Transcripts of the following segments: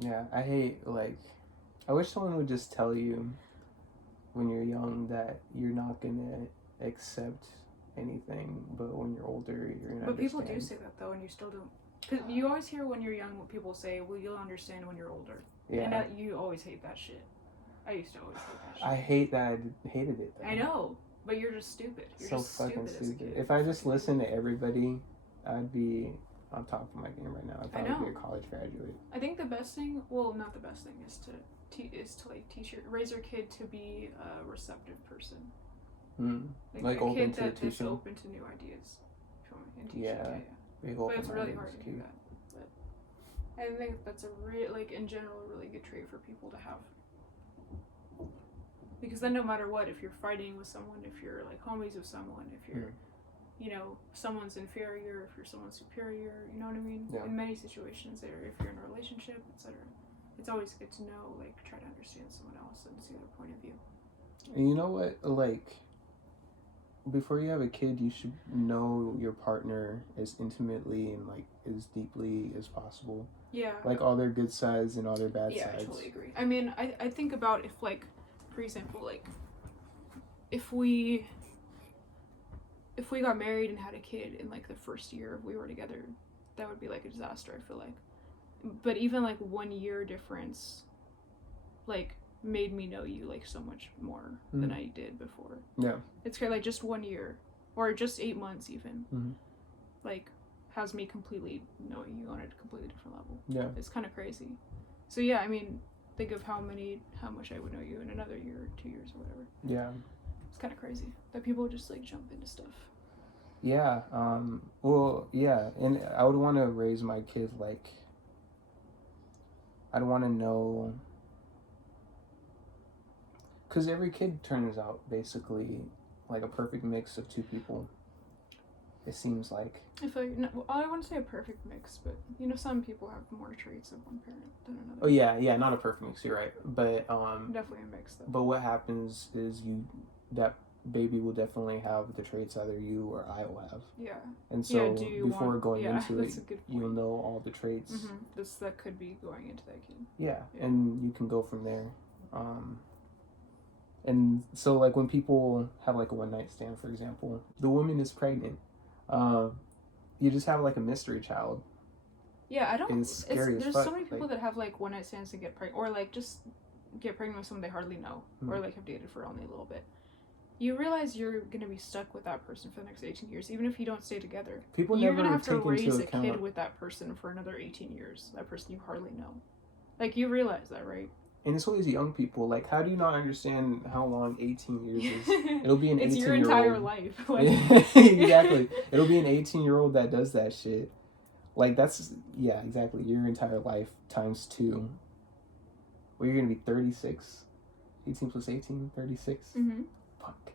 Yeah, I hate, like, I wish someone would just tell you when you're young that you're not gonna accept anything, but when you're older, you're gonna But people understand. do say that though, and you still don't. Cause you always hear when you're young what people say, well, you'll understand when you're older. Yeah. And that, you always hate that shit. I used to always hate that shit. I hate that I hated it, though. I know, but you're just stupid. You're so just fucking stupid as a kid. If I just listened to everybody, I'd be on top of my game right now. I'd probably be a college graduate. I think the best thing, well, not the best thing, is to like raise your kid to be a receptive person. Like a open kid to that's open to new ideas. Yeah. But it's really hard to do that. But I think that's in general, a really good trait for people to have. Because then no matter what, if you're fighting with someone, if you're like homies with someone, if you're, you know, someone's inferior, if you're someone superior, you know what I mean? Yeah. In many situations, or if you're in a relationship, etc., it's always good to know, like, try to understand someone else and see their point of view. And you know what? Like, before you have a kid, you should know your partner as intimately and, like, as deeply as possible. Yeah. Like, all their good sides and all their bad sides. Yeah, I totally agree. I mean, I think about if, like, for example, like, if we got married and had a kid in, like, the first year we were together, that would be, like, a disaster, I feel like. But even, like, 1 year difference, like, made me know you, like, so much more than I did before. Yeah. It's great, like, just 1 year, or just 8 months even, like, has me completely knowing you on a completely different level. Yeah. It's kind of crazy. So, yeah, I mean, think of how much I would know you in another year or 2 years or whatever. Yeah. It's kind of crazy that people just, like, jump into stuff. Yeah. Well, yeah, and I would want to raise my kid, like, I'd want to know, because every kid turns out basically like a perfect mix of two people. It seems like. I feel like, no, I wouldn't say a perfect mix, but, you know, some people have more traits of one parent than another. Oh yeah, not a perfect mix. You're right, but definitely a mix though. But what happens is that baby will definitely have the traits either you or I will have. Yeah. And so before going into it, you'll know all the traits. That could be going into that kid. Yeah, and you can go from there. And so, like, when people have, like, a one-night stand, for example, the woman is pregnant. You just have, like, a mystery child. Yeah, I don't. It's scary as fuck. There's so many people that have, like, one-night stands to get pregnant, or, like, just get pregnant with someone they hardly know, or, like, have dated for only a little bit. You realize you're gonna be stuck with that person for the next 18 years, even if you don't stay together. You're gonna have to raise a kid with that person for another 18 years. That person you hardly know. Like, you realize that, right? And it's always young people. Like, how do you not understand how long 18 years is? It'll be an 18-year-old. It's your entire life. Exactly. It'll be an 18-year-old that does that shit. Like, that's, yeah, exactly. Your entire life times 2. Well, you're going to be 36. 18 plus 18, 36. Fuck.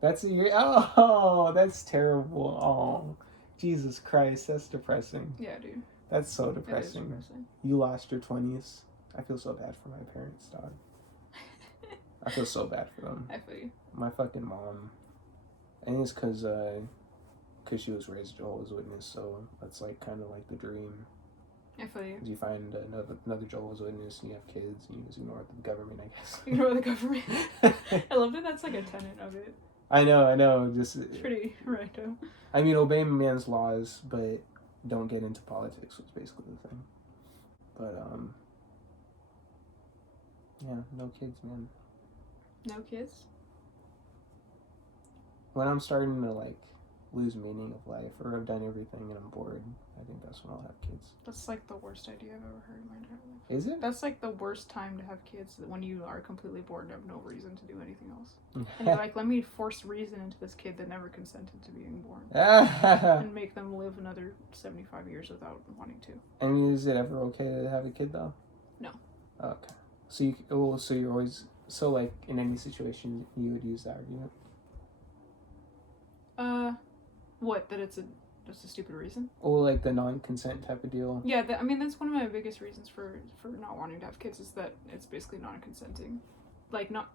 That's that's terrible. Oh, Jesus Christ. That's depressing. Yeah, dude. That's so depressing. You lost your 20s. I feel so bad for my parents, dog. I feel so bad for them. I feel you. My fucking mom. And it's because she was raised Jehovah's Witness, so that's, like, kind of like the dream. I feel you. You find another Jehovah's Witness and you have kids and you just ignore the government, I guess. Ignore the government. I love that that's, like, a tenet of it. I know. Just, it's pretty random. I mean, obey man's laws, but don't get into politics was basically the thing. But, yeah, no kids, man. No kids? When I'm starting to, like, lose meaning of life, or I've done everything and I'm bored, I think that's when I'll have kids. That's, like, the worst idea I've ever heard in my entire life. Is it? That's, like, the worst time to have kids, when you are completely bored and have no reason to do anything else. And you're like, let me force reason into this kid that never consented to being born. And make them live another 75 years without wanting to. I mean, is it ever okay to have a kid, though? No. Okay. So you're always, like, in any situation, you would use that argument? What, that it's a stupid reason? Or, like, the non-consent type of deal? Yeah, I mean, that's one of my biggest reasons for not wanting to have kids, is that it's basically non-consenting. Like, not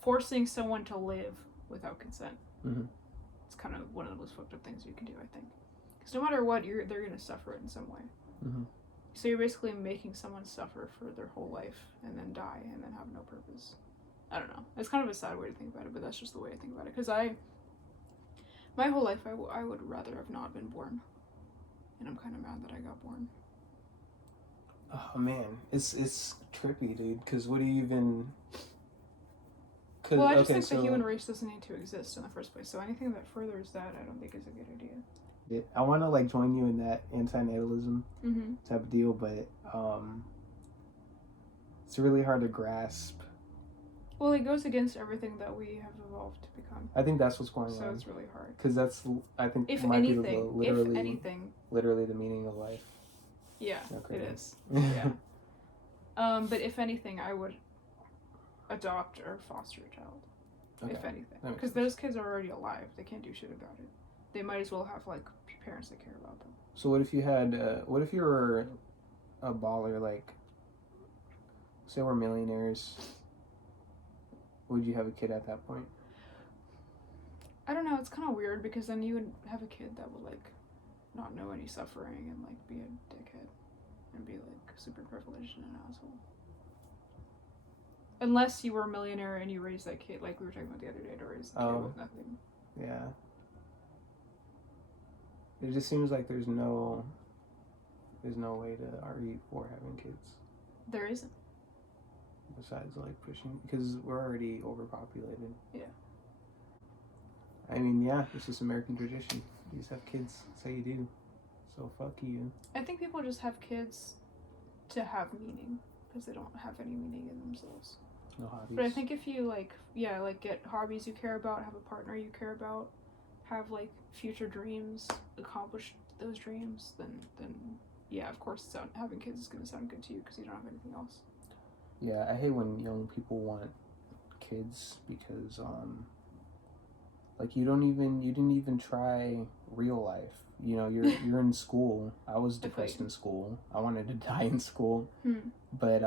forcing someone to live without consent. It's kind of one of the most fucked up things you can do, I think. Because no matter what, they're going to suffer it in some way. So you're basically making someone suffer for their whole life and then die and then have no purpose. I don't know. It's kind of a sad way to think about it, but that's just the way I think about it. Because my whole life, I would rather have not been born. And I'm kind of mad that I got born. Oh man, it's trippy, dude. Because what do you even? Well, I just think the human race doesn't need to exist in the first place. So anything that furthers that, I don't think is a good idea. I want to like join you in that antinatalism type of deal, but it's really hard to grasp. Well, it goes against everything that we have evolved to become. I think that's what's going on. So it's really hard. Because that's, I think, if might anything, be literally the meaning of life. Yeah, it is. Yeah. But if anything, I would adopt or foster a child. Okay. If anything, because those kids are already alive, they can't do shit about it. They might as well have like parents that care about them. So what if you had? What if you were a baller? Like, say we're millionaires. Would you have a kid at that point? I don't know. It's kind of weird because then you would have a kid that would like not know any suffering and like be a dickhead and be like super privileged and an asshole. Unless you were a millionaire and you raised that kid, like we were talking about the other day, to raise a kid with nothing. Yeah. It just seems like there's no way to argue for having kids. There isn't. Besides, like, pushing, because we're already overpopulated. Yeah. I mean, yeah, it's just American tradition. You just have kids. That's how you do. So, fuck you. I think people just have kids to have meaning, because they don't have any meaning in themselves. No hobbies. But I think if you, like, get hobbies you care about, have a partner you care about, have, like, future dreams, accomplish those dreams, then yeah, of course, having kids is going to sound good to you, because you don't have anything else. Yeah, I hate when young people want kids because, like, you didn't even try real life. You know, you're in school. I was depressed in school. I wanted to die in school. But,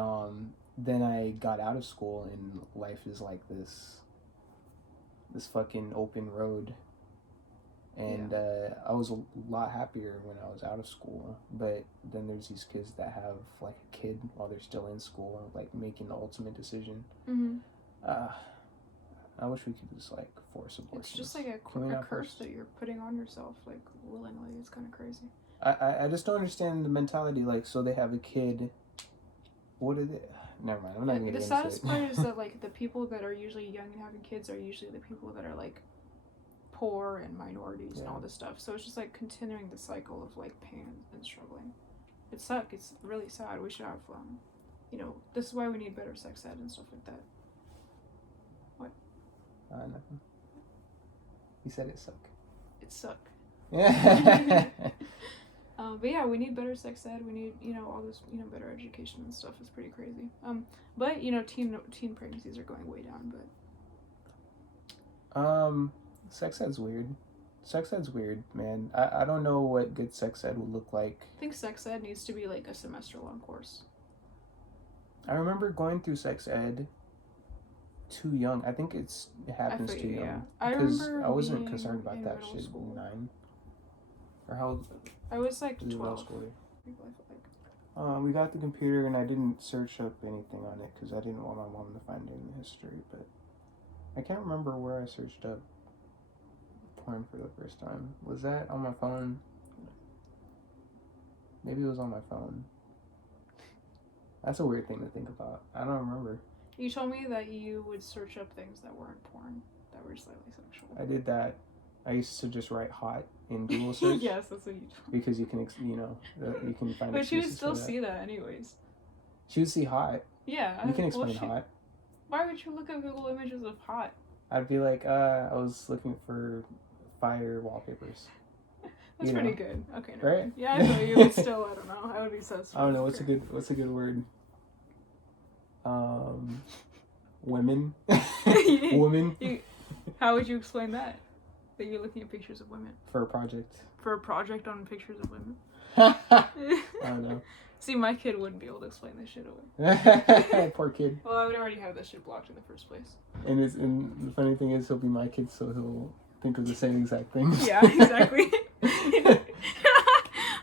then I got out of school and life is like this fucking open road. And, I was a lot happier when I was out of school. But then there's these kids that have, like, a kid while they're still in school, like, making the ultimate decision. I wish we could just, like, force abortions. It's just, like, a curse that you're putting on yourself, like, willingly. It's kind of crazy. I just don't understand the mentality. Like, so they have a kid. What are they? Never mind. I'm not even going to get into it. The saddest part is that, like, the people that are usually young and having kids are usually the people that are, like, poor and minorities and all this stuff. So it's just like continuing the cycle of like pain and struggling. It sucks. It's really sad. We should have this is why we need better sex ed and stuff like that. What? Nothing. You said it suck. It suck. Yeah. But yeah, we need better sex ed. We need all this better education and stuff. It's pretty crazy. But teen pregnancies are going way down. But sex ed's weird. Sex ed's weird, man. I don't know what good sex ed would look like. I think sex ed needs to be like a semester-long course. I remember going through sex ed too young. I think it happens too young. Because I wasn't concerned about that shit. School. 9. Or how? I was like 12. School. We got the computer and I didn't search up anything on it because I didn't want my mom to find any history. But I can't remember where I searched up porn for the first time. Was that on my phone? Maybe it was on my phone. That's a weird thing to think about. I don't remember. You told me that you would search up things that weren't porn, that were slightly sexual. I did that. I used to just write hot in Google search. Yes, that's what you told me. Because you can, you can find. But she would still see that anyways. She would see hot. Yeah. You can explain hot. Why would you look at Google images of hot? I'd be like, I was looking for fire wallpapers. That's pretty good. Okay, no. Right? Yeah, I know you would still. I don't know. I would be so. I don't know what's a good word. Women. Women. How would you explain that? That you're looking at pictures of women for a project. For a project on pictures of women. I don't know. See, my kid wouldn't be able to explain this shit away. Poor kid. Well, I would already have that shit blocked in the first place. And the funny thing is, he'll be my kid, so he'll think of the same exact thing. Yeah, exactly.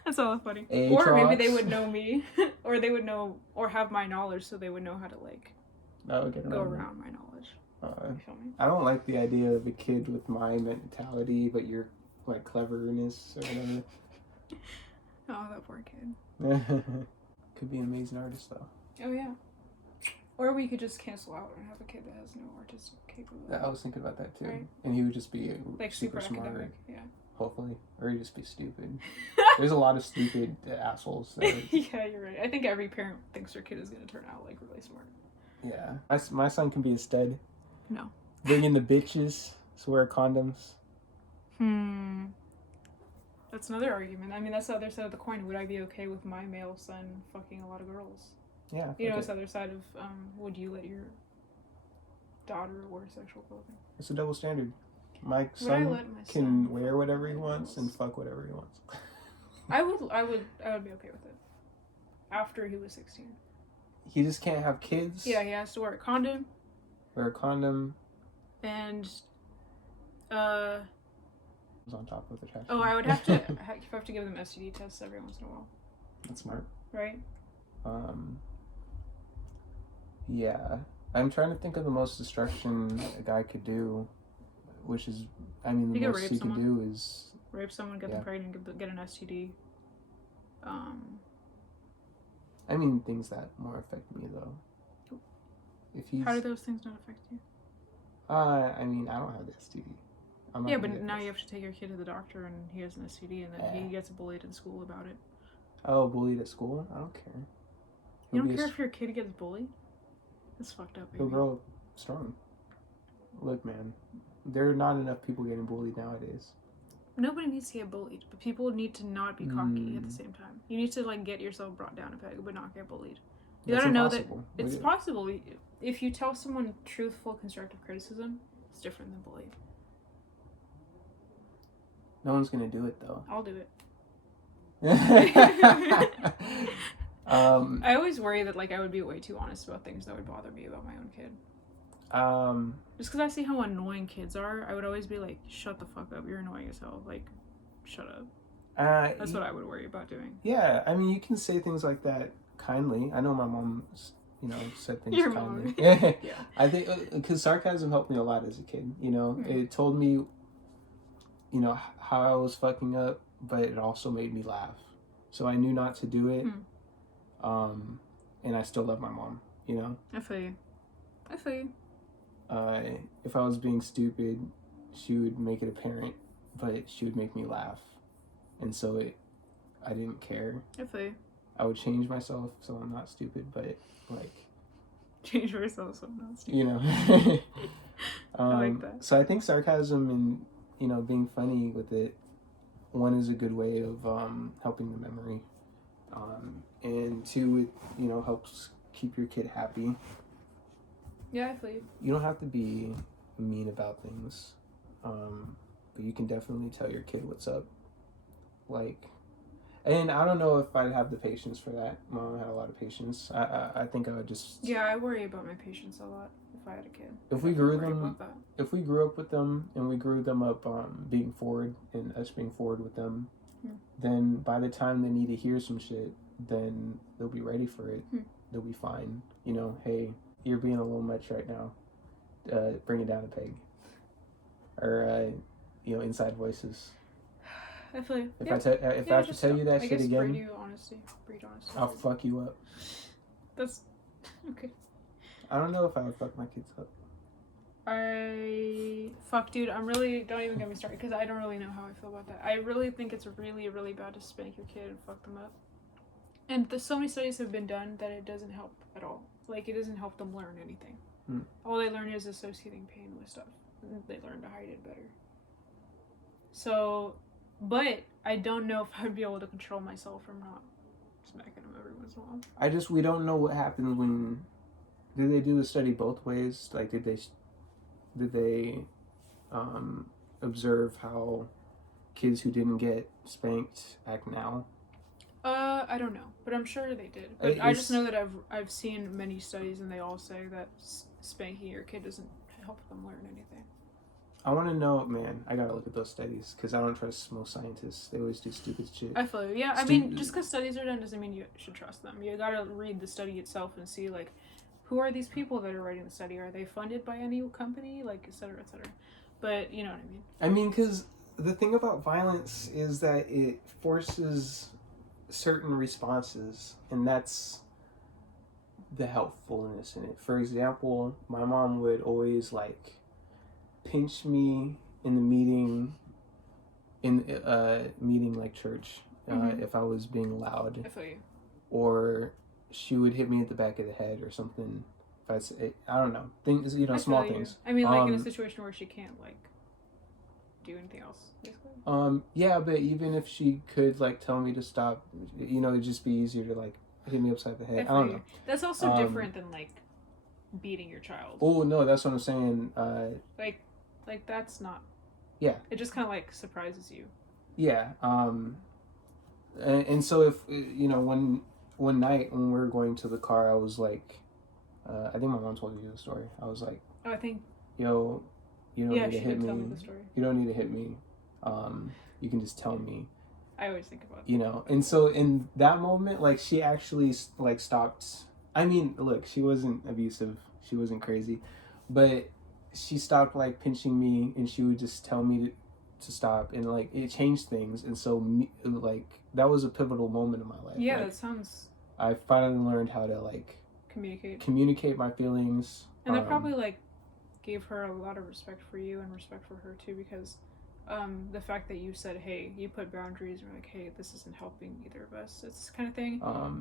That's That's all funny. Aatrox. Or maybe they would know me, or they would know, or have my knowledge, so they would know how to like go around my knowledge. You feel me? I don't like the idea of a kid with my mentality, but your like cleverness or whatever. Oh, that poor kid. Could be an amazing artist though. Oh yeah. Or we could just cancel out and have a kid that has no artistic capability. I was thinking about that too. Right. And he would just be Like super smart. academic. Yeah. Hopefully. Or he'd just be stupid. There's a lot of stupid assholes. Yeah, you're right. I think every parent thinks their kid is going to turn out like really smart. Yeah. My son can be a stud. No. Bring in the bitches. Swear condoms. That's another argument. I mean, that's the other side of the coin. Would I be okay with my male son fucking a lot of girls? Yeah. You know, it's the other side of, would you let your daughter wear sexual clothing? It's a double standard. My son can wear whatever he wants and fuck whatever he wants. I would be okay with it. After he was 16. He just can't have kids. Yeah, he has to wear a condom. Wear a condom. And, on top of the trash. Oh, I would have to give them STD tests every once in a while. That's smart. Right? Yeah. I'm trying to think of the most destruction a guy could do, which is, I mean, the most he could do is... Rape someone, get them pregnant, get an STD. I mean, things that more affect me, though. How do those things not affect you? I mean, I don't have the STD. Yeah, but now you have to take your kid to the doctor and he has an STD and then he gets bullied in school about it. Oh, bullied at school? I don't care. You don't care if your kid gets bullied? That's fucked up, baby. He'll grow up strong. Look, man, there are not enough people getting bullied nowadays. Nobody needs to get bullied, but people need to not be cocky at the same time. You need to, like, get yourself brought down a peg, but not get bullied. You gotta know that it's possible. If you tell someone truthful, constructive criticism, it's different than bullying. No one's gonna do it, though. I'll do it. I always worry that, like, I would be way too honest about things that would bother me about my own kid. Just because I see how annoying kids are, I would always be like, shut the fuck up, you're annoying as hell. Like, shut up. That's what I would worry about doing. Yeah, I mean, you can say things like that kindly. I know my mom, said things Your kindly. Mom. Yeah. I think, because sarcasm helped me a lot as a kid, It told me, how I was fucking up, but it also made me laugh. So I knew not to do it. And I still love my mom, I feel you. If I was being stupid, she would make it apparent, but she would make me laugh. And so I didn't care. I feel you. I would change myself so I'm not stupid, but change myself so I'm not stupid. I like that. So I think sarcasm and, being funny with it, one is a good way of helping the memory. And two, it, helps keep your kid happy. Yeah, I feel you. You don't have to be mean about things, but you can definitely tell your kid what's up. And I don't know if I'd have the patience for that. Mom had a lot of patience. I think I would just... Yeah, I worry about my patience a lot if I had a kid. If we grew up with them and we grew them up being forward and us being forward with them, then by the time they need to hear some shit, then they'll be ready for it. They'll be fine. Hey, you're being a little much right now. Bring it down a peg. Or, inside voices. I feel you. If I have to tell you that shit again, breed honesty. I'll fuck you up. That's okay. I don't know if I would fuck my kids up. Dude, don't even get me started because I don't really know how I feel about that. I really think it's really, really bad to spank your kid and fuck them up. And so many studies have been done that it doesn't help at all. Like, it doesn't help them learn anything. All they learn is associating pain with stuff. They learn to hide it better. So, but I don't know if I'd be able to control myself from not smacking them every once in a while. We don't know what happened when... Did they do the study both ways? Like, did they observe how kids who didn't get spanked act now? I don't know, but I'm sure they did. But I just know that I've seen many studies and they all say that spanking your kid doesn't help them learn anything. I want to know, man. I gotta look at those studies because I don't trust most scientists. They always do stupid shit. I feel you. Yeah, I mean, just because studies are done doesn't mean you should trust them. You gotta read the study itself and see, like, who are these people that are writing the study? Are they funded by any company? Like, et cetera, et cetera. But, you know what I mean. I mean, because the thing about violence is that it forces certain responses, and that's the helpfulness in it. For example, my mom would always, like, pinch me in the meeting, like church, if I was being loud. I feel you. Or she would hit me at the back of the head or something. If I don't know, things, you know, small things. I mean, like in a situation where she can't like do anything else, basically. Yeah, but even if she could like tell me to stop, you know, it'd just be easier to like hit me upside the head. I don't know. That's also different than like beating your child. Oh no, that's what I'm saying. Like that's not. Yeah. It just kind of like surprises you. Yeah. And so if you know, one night when we were going to the car, I was like, I think my mom told you the story. I was like, oh, I think. Yo, you don't need to hit me. Tell me the story. You don't need to hit me. You can just tell me. I always think about. You know, and so in that moment, like she actually like stopped. I mean, look, she wasn't abusive. She wasn't crazy, but she stopped like pinching me, and she would just tell me to stop, and like it changed things. And so like that was a pivotal moment in my life. Yeah, like, that sounds. I finally learned how to like communicate my feelings, and that probably like gave her a lot of respect for you and respect for her too, because the fact that you said, hey, you put boundaries and were like, hey, this isn't helping either of us, it's kind of thing,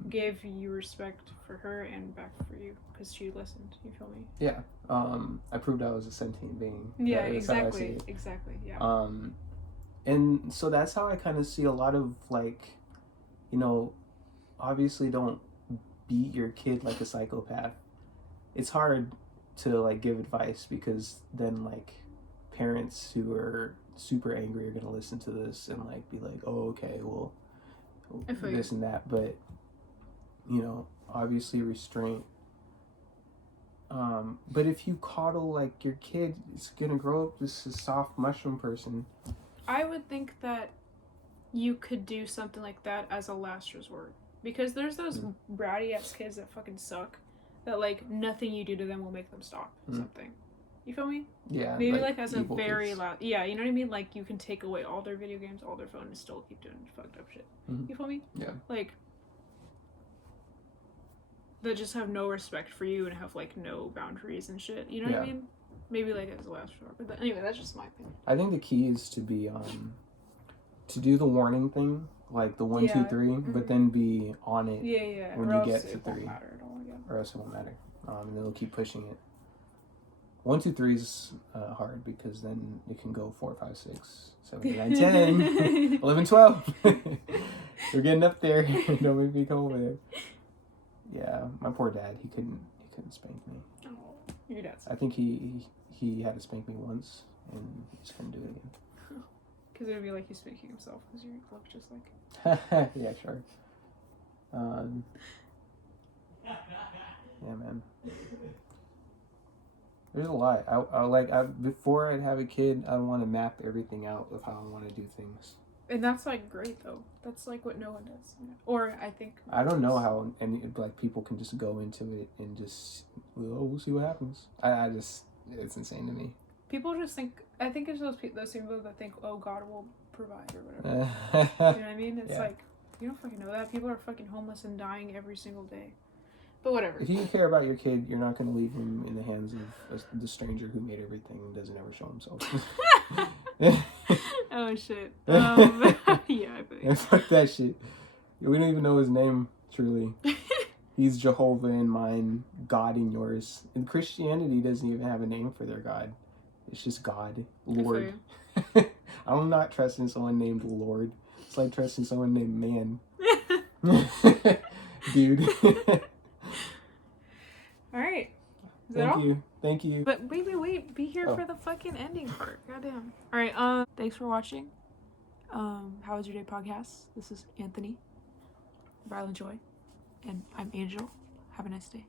gave you respect for her and back for you because she listened. You feel me? Yeah. I proved I was a sentient being. Yeah, exactly. Yeah. And so that's how I kind of see a lot of like, you know, obviously don't beat your kid like a psychopath. It's hard to like give advice because then like parents who are super angry are gonna listen to this and like be like, oh, okay, well, this and that. But you know, obviously restraint. But if you coddle like your kid, it's gonna grow up this soft mushroom person. I would think that you could do something like that as a last resort, because there's those bratty ass kids that fucking suck, that like nothing you do to them will make them stop something. You feel me? Yeah. Maybe like as a very loud. Yeah, you know what I mean? Like you can take away all their video games, all their phone, and still keep doing fucked up shit. You feel me? Yeah. Like that just have no respect for you and have like no boundaries and shit. You know what I mean? Maybe like as a last resort. But anyway, that's just my opinion. I think the key is to be to do the warning thing, like the 1, 2, 3, but then be on it. Yeah. When you get to 3, won't matter at all, or else it won't matter. And they'll keep pushing it. 1, 2, 3 is hard because then it can go 4, 5, 6, 7, 8, 9, 10, 11, 12. We're getting up there. Don't make me come over there. Yeah, my poor dad. He couldn't spank me. Oh, your dad's. I think he had to spank me once, and he just couldn't do it again. Because it would be like he's spanking himself because you look just like. Yeah, sure. Yeah, man. There's a lot. I before I'd have a kid, I want to map everything out of how I want to do things. And that's like great though. That's like what no one does. Or I think. I don't know how any like people can just go into it and just we'll see what happens. I just it's insane to me. People just think. I think it's those people that think, oh, God will provide or whatever. You know what I mean? It's like you don't fucking know that. People are fucking homeless and dying every single day. But whatever. If you care about your kid, you're not going to leave him in the hands of the stranger who made everything and doesn't ever show himself. Oh shit. Yeah, I bet. Fuck that shit. We don't even know his name, truly. He's Jehovah in mine, God in yours. And Christianity doesn't even have a name for their God. It's just God, Lord. I'm not trusting someone named Lord. It's like trusting someone named Man. Dude. Alright. Is that all? Thank you. But wait. Be here for the fucking ending part. Goddamn. Alright, thanks for watching. How was your day podcast? This is Anthony, Violent Joy, and I'm Angel. Have a nice day.